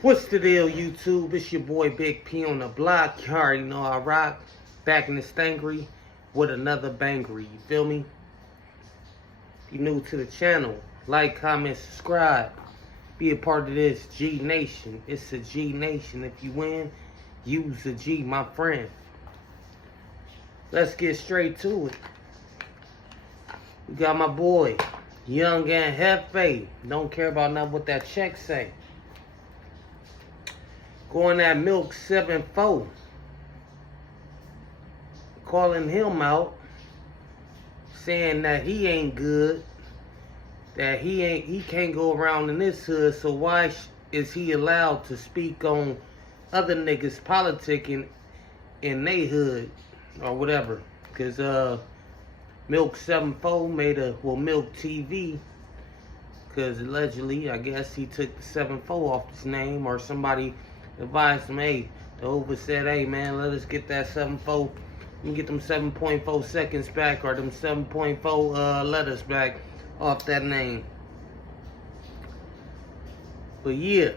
What's the deal, YouTube? It's your boy Big P on the block. You already know I rock. Back in the stangery with another bangery. You feel me? If you're new to the channel, like, comment, subscribe. Be a part of this G Nation. It's a G Nation. If you win, use a G, my friend. Let's get straight to it. We got my boy, Young and Hefe. Don't care about nothing what that check say. Going at Milk 7-4. Calling him out. Saying that he ain't good. That he can't go around in this hood. So why is he allowed to speak on other niggas politicking in they hood or whatever? Cause Milk 7-4 made Milk TV. Cause allegedly, I guess he took the 7-4 off his name, or somebody advised him, hey, the Hoover said, hey man, let us get that 7-4. Let me get them 7.4 seconds back, or them 7.4 letters back off that name. But yeah,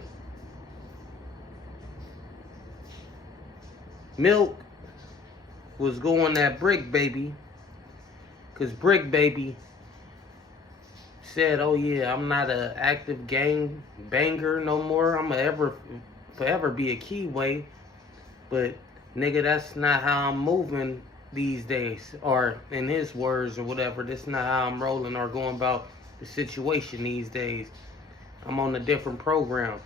Milk was going at Brick Baby, cause Brick Baby said, oh yeah, I'm not an active gang banger no more. I'm gonna forever be a keyway, but nigga, that's not how I'm moving these days, or in his words or whatever, that's not how I'm rolling or going about the situation these days. I'm on a different program.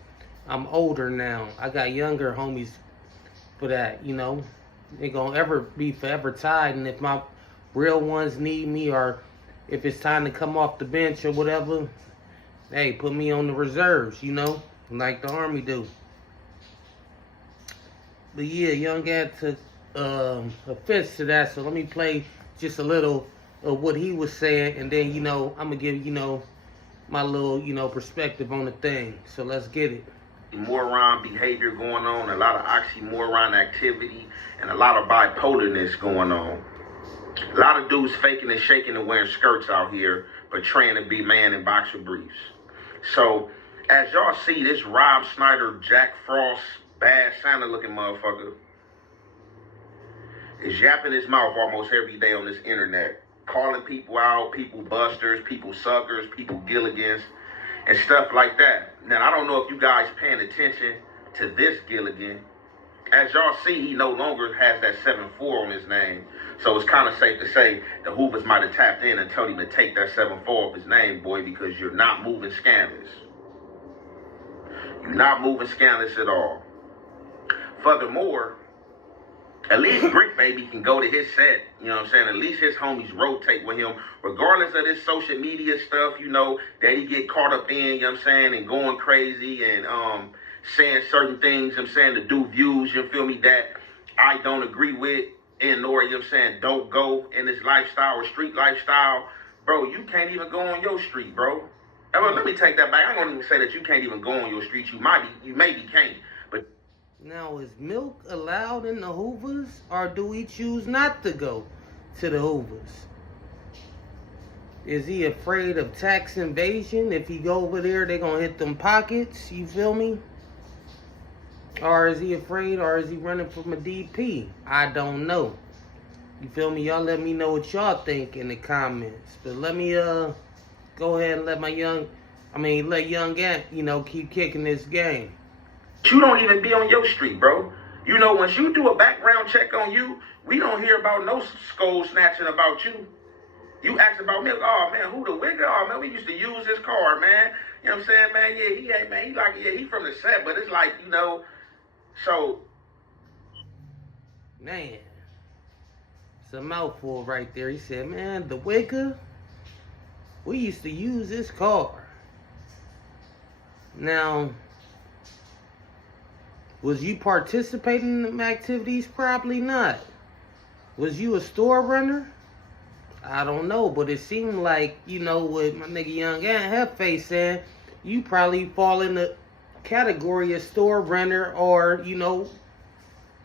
I'm older now. I got younger homies for that, you know. They gonna ever be forever tied, and if my real ones need me, or if it's time to come off the bench or whatever, hey, put me on the reserves, you know, like the Army do. But yeah, Young Gad took offense to that, so let me play just a little of what he was saying, and then, you know, I'm going to give, you know, my little, you know, perspective on the thing. So let's get it. Moron behavior going on, a lot of oxymoron activity, and a lot of bipolarness going on. A lot of dudes faking and shaking and wearing skirts out here, portraying to be man in boxer briefs. So, as y'all see, this Rob Snyder, Jack Frost, bad Santa looking motherfucker is yapping his mouth almost every day on this internet, calling people out, people busters, people suckers, people Gilligans, and stuff like that. Now, I don't know if you guys paying attention to this Gilligan. As y'all see, he no longer has that 7-4 on his name. So it's kind of safe to say the Hoovers might have tapped in and told him to take that 7-4 off his name, boy, because you're not moving scandalous. You're not moving scandalous at all. Furthermore, at least Brick Baby can go to his set, you know what I'm saying? At least his homies rotate with him, regardless of this social media stuff, you know, that he get caught up in, you know what I'm saying, and going crazy and saying certain things, you know what I'm saying, to do views, you feel me, that I don't agree with, and or, you know what I'm saying, don't go in this lifestyle or street lifestyle. Bro, you can't even go on your street, bro. I mean, let me take that back. I ain't gonna even say that you can't even go on your street. You maybe can't, but Now, is Milk allowed in the Hoovers, or do we choose not to go to the Hoovers? Is he afraid of tax invasion? If he go over there, they gonna hit them pockets, you feel me? Or is he afraid, or is he running from a DP? I don't know. You feel me? Y'all let me know what y'all think in the comments. But let me go ahead and let Young Ant, you know, keep kicking this game. You don't even be on your street, bro. You know, once you do a background check on you, we don't hear about no skull snatching about you. You ask about Milk, oh man, who the wigger? Oh man, we used to use his car, man. You know what I'm saying, man? Yeah, he ain't, man. He from the set, but it's like, you know, so. Man, it's a mouthful right there. He said, man, the wigger, we used to use his car. Now, was you participating in them activities? Probably not. Was you a store runner? I don't know, but it seemed like, you know, what my nigga Young Ant Hefe said, you probably fall in the category of store runner, or, you know,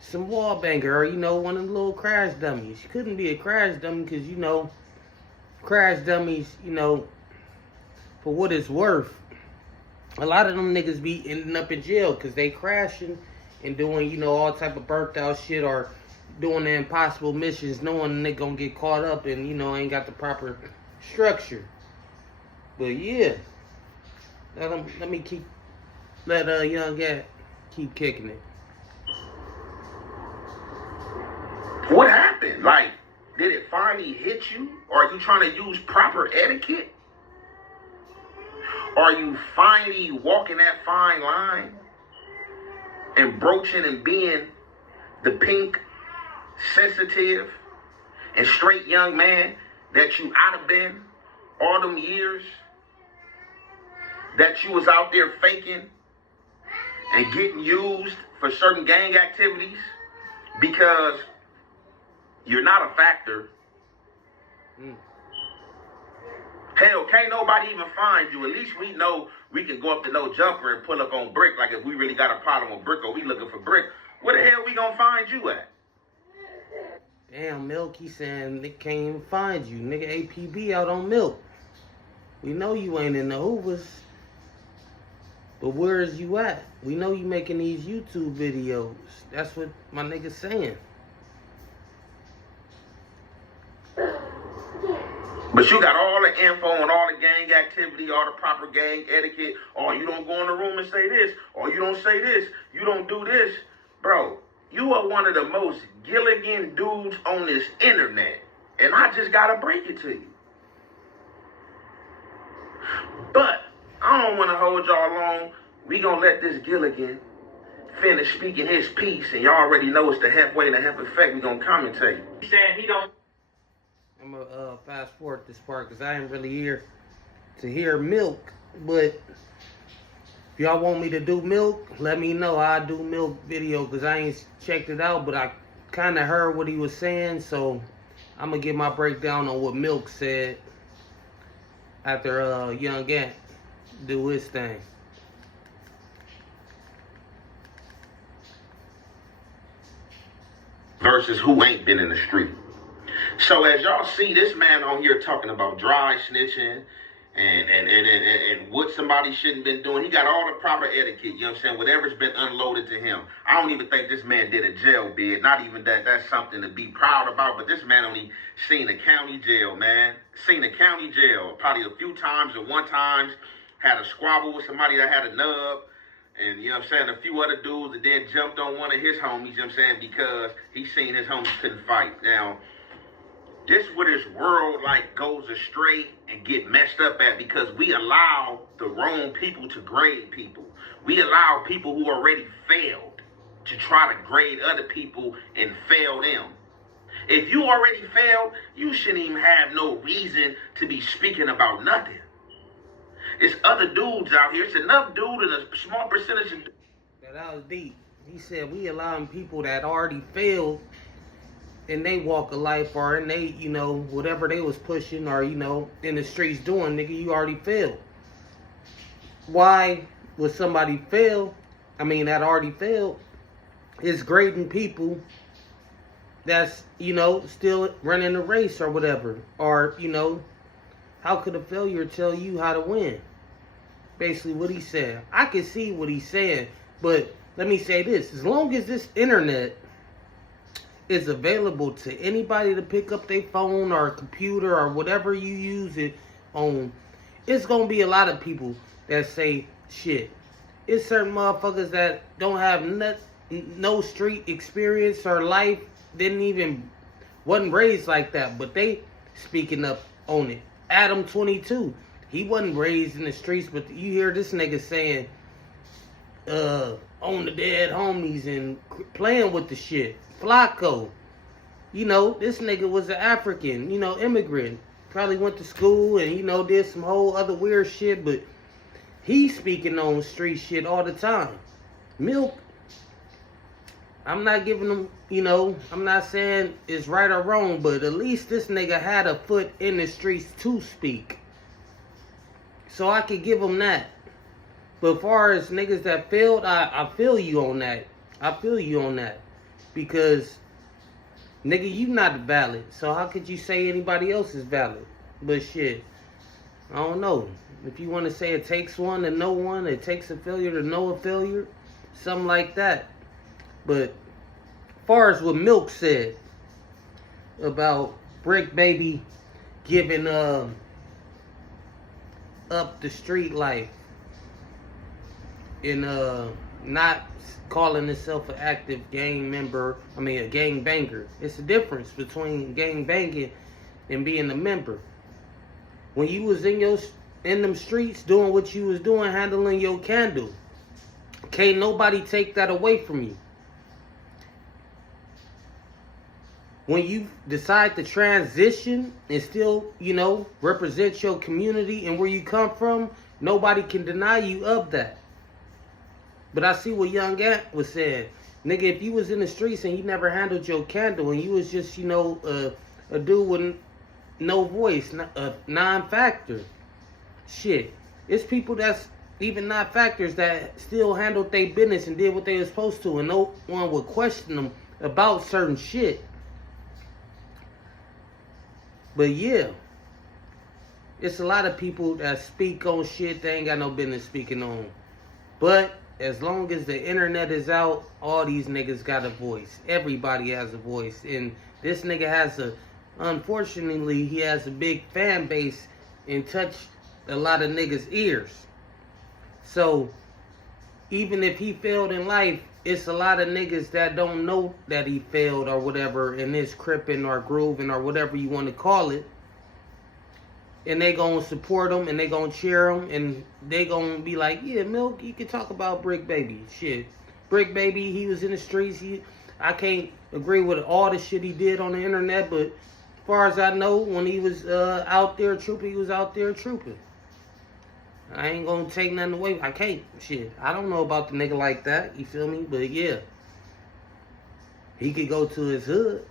some wall banger, or, you know, one of the little crash dummies. You couldn't be a crash dummy because, you know, crash dummies, you know, for what it's worth, a lot of them niggas be ending up in jail because they crashing and doing, you know, all type of burnt out shit or doing the impossible missions knowing they gonna get caught up and, you know, ain't got the proper structure. But yeah, let young Gat keep kicking it. What happened? Like, did it finally hit you? Or are you trying to use proper etiquette? Are you finally walking that fine line and broaching and being the pink, sensitive, and straight young man that you ought to have been all them years that you was out there faking and getting used for certain gang activities because you're not a factor? Hell, can't nobody even find you. At least we know we can go up to No Jumper and pull up on Brick. Like if we really got a problem with Brick or we looking for Brick, where the hell we gonna find you at? Damn, Milk, he saying they can't even find you. Nigga, APB out on Milk. We know you ain't in the Hoovers. But where is you at? We know you making these YouTube videos. That's what my nigga's saying. But you got all the info and all the gang activity, all the proper gang etiquette. Oh, you don't go in the room and say this. Or you don't say this. You don't do this. Bro, you are one of the most Gilligan dudes on this internet. And I just got to break it to you. But I don't want to hold y'all long. We going to let this Gilligan finish speaking his piece. And y'all already know it's the halfway and the half effect. We going to commentate. He saying he don't. I'm going to fast forward this part because I ain't really here to hear Milk. But if y'all want me to do Milk, let me know. I'll do Milk video because I ain't checked it out. But I kind of heard what he was saying. So I'm going to get my breakdown on what Milk said after Young Ant do his thing. Versus who ain't been in the street. So as y'all see, this man on here talking about dry snitching and what somebody shouldn't been doing. He got all the proper etiquette, you know what I'm saying? Whatever's been unloaded to him. I don't even think this man did a jail bid. Not even that that's something to be proud about, but this man only seen a county jail, man. Seen a county jail probably a few times or one time. Had a squabble with somebody that had a nub. And, you know what I'm saying, a few other dudes that then jumped on one of his homies, you know what I'm saying, because he seen his homies couldn't fight. Now, this is where this world, like, goes astray and get messed up at because we allow the wrong people to grade people. We allow people who already failed to try to grade other people and fail them. If you already failed, you shouldn't even have no reason to be speaking about nothing. It's other dudes out here. It's enough dude and a small percentage of... That was deep. He said we allowing people that already failed in they walk of life or in they, you know, whatever they was pushing or, you know, in the streets doing, nigga, you already failed. Why would somebody fail? I mean, that already failed. It's grading people that's, you know, still running the race or whatever. Or, you know, how could a failure tell you how to win? Basically what he said. I can see what he's saying, but let me say this. As long as this internet is available to anybody to pick up their phone or computer or whatever you use it on, it's going to be a lot of people that say shit. It's certain motherfuckers that don't have no street experience or life, wasn't raised like that, but they speaking up on it. Adam 22, he wasn't raised in the streets, but you hear this nigga saying, on the dead homies and playing with the shit. Flacco, you know, this nigga was an African, you know, immigrant. Probably went to school and, you know, did some whole other weird shit, but he's speaking on street shit all the time. Milk, I'm not giving him, you know, I'm not saying it's right or wrong, but at least this nigga had a foot in the streets to speak. So I could give him that. But as far as niggas that failed, I feel you on that. I feel you on that. Because, nigga, you not valid. So how could you say anybody else is valid? But shit, I don't know. If you want to say it takes one to know one, it takes a failure to know a failure, something like that. But as far as what Milk said about Brick Baby giving up the street life and not calling himself an active gang member, a gang banger. It's a difference between gang banging and being a member. When you was in them streets doing what you was doing, handling your candle, can't nobody take that away from you. When you decide to transition and still, represent your community and where you come from, nobody can deny you of that. But I see what Young Ant was saying. Nigga, if you was in the streets and you never handled your candle and you was just, a dude with no voice, a non-factor, shit. It's people that's even not factors that still handled their business and did what they were supposed to, and no one would question them about certain shit. But yeah, it's a lot of people that speak on shit they ain't got no business speaking on. But as long as the internet is out, all these niggas got a voice. Everybody has a voice. And this nigga unfortunately, he has a big fan base and touched a lot of niggas' ears. So, even if he failed in life, it's a lot of niggas that don't know that he failed or whatever, and is cripping or grooving or whatever you want to call it. And they gonna support him and they gonna cheer him and they gonna be like, yeah, Milk, you can talk about Brick Baby. Shit. Brick Baby, he was in the streets. I can't agree with all the shit he did on the internet, but as far as I know, when he was out there trooping, he was out there trooping. I ain't gonna take nothing away. I can't. Shit. I don't know about the nigga like that. You feel me? But yeah. He could go to his hood.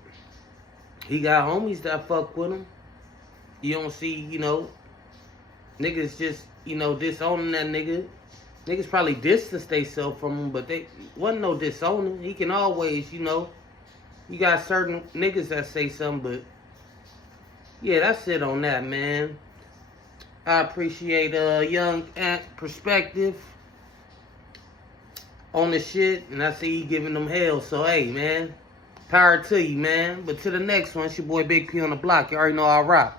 He got homies that fuck with him. You don't see, niggas just, disowning that nigga. Niggas probably distance themselves from him, but they wasn't no disowning. He can always, you got certain niggas that say something, but yeah, that's it on that, man. I appreciate Young Ant perspective on the shit, and I see you giving them hell. So hey, man, power to you, man. But to the next one, it's your boy Big P on the block. You already know I rock.